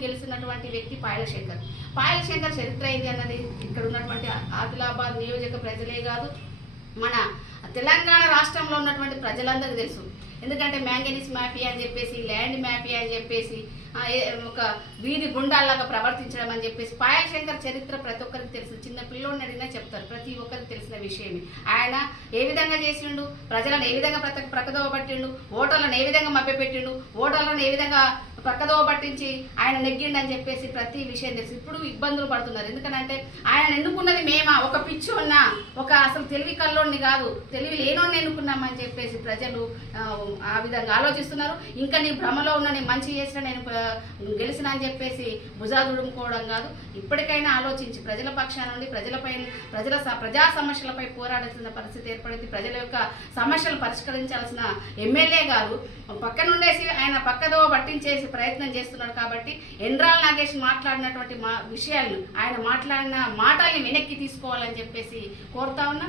గెలిచినటువంటి వ్యక్తి పాయల శంకర్ చరిత్ర ఏంటి అన్నది ఇక్కడ ఉన్నటువంటి ఆదిలాబాద్ నియోజక ప్రజలే కాదు, మన తెలంగాణ రాష్ట్రంలో ఉన్నటువంటి ప్రజలందరికీ తెలుసు. ఎందుకంటే మ్యాంగనీస్ మాఫియా అని చెప్పేసి, ల్యాండ్ మాఫియా అని చెప్పేసి, ఒక వీధి గుండాల్లాగా ప్రవర్తించడం అని చెప్పేసి పాయల శంకర్ చరిత్ర ప్రతి ఒక్కరికి తెలుసు. చిన్న పిల్లోడిని అడిగినా చెప్తారు, ప్రతి ఒక్కరికి తెలిసిన విషయమే. ఆయన ఏ విధంగా చేసిండు, ప్రజలను ఏ విధంగా ప్రక్కదోవ పట్టిండు, ఓటర్లను ఏ విధంగా మభ్యపెట్టిండు, ఓటర్లను ఏ విధంగా ప్రక్కదోవ పట్టించి ఆయన నెగ్గిండు అని చెప్పేసి ప్రతి విషయం తెలుసు. ఇప్పుడు ఇబ్బందులు పడుతున్నారు. ఎందుకంటే ఆయన ఎన్నుకున్నది మేమా, ఒక పిచ్చోన్నా, ఒక అసలు తెలివి కల్లోని కాదు, తెలివి లేనోని ఎన్నుకున్నామని చెప్పేసి ప్రజలు ఆ విధంగా ఆలోచిస్తున్నారు. ఇంకా నీ భ్రమలో ఉన్న నేను మంచి చేసిన, నేను గెలిచిన అని చెప్పేసి భుజాదుడుకోవడం కాదు. ఇప్పటికైనా ఆలోచించి ప్రజల పక్షాన నుండి ప్రజా సమస్యలపై పోరాడాల్సిన పరిస్థితి ఏర్పడింది. ప్రజల యొక్క సమస్యలు పరిష్కరించాల్సిన ఎమ్మెల్యే గారు పక్కనుండేసి ఆయన పక్కదోవ పట్టించేసి ప్రయత్నం చేస్తున్నాడు. కాబట్టి ఎండ్రాల నాగేష్ మాట్లాడినటువంటి విషయాలు, ఆయన మాట్లాడిన మాటల్ని వెనక్కి తీసుకోవాలని చెప్పేసి కోరుతా ఉన్నా.